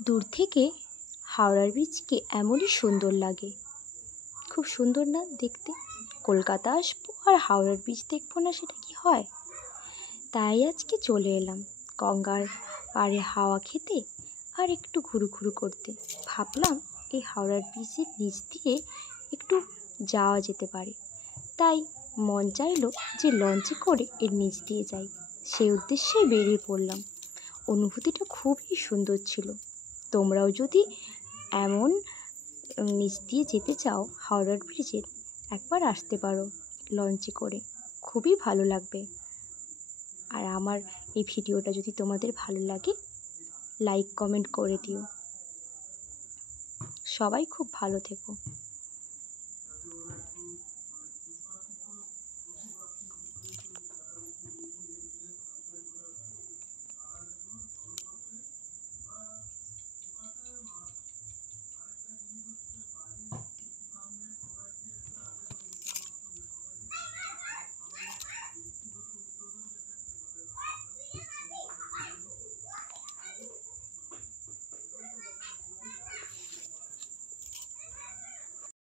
দূর থেকে হাওড়ার ব্রিজকে এমনই সুন্দর লাগে, খুব সুন্দর না দেখতে? কলকাতা আসবো আর হাওড়ার ব্রিজ দেখবো না, সেটা কি হয়? তাই আজকে চলে এলাম গঙ্গার পাড়ে হাওয়া খেতে আর একটু ঘুরু ঘুরু করতে। ভাবলাম এই হাওড়ার ব্রিজের নিচ দিয়ে একটু যাওয়া যেতে পারে, তাই মন চাইলো যে লঞ্চে করে এর নিচ দিয়ে যাই। সেই উদ্দেশ্যেই বেরিয়ে পড়লাম। অনুভূতিটা খুবই সুন্দর ছিল। তোমরাও যদি এমন নিচ দিয়ে যেতে চাও হাওড়ার ব্রিজের, একবার আসতে পারো লঞ্চে করে, খুবই ভালো লাগবে। আর আমার এই ভিডিওটা যদি তোমাদের ভালো লাগে, লাইক কমেন্ট করে দিও। সবাই খুব ভালো থেকো।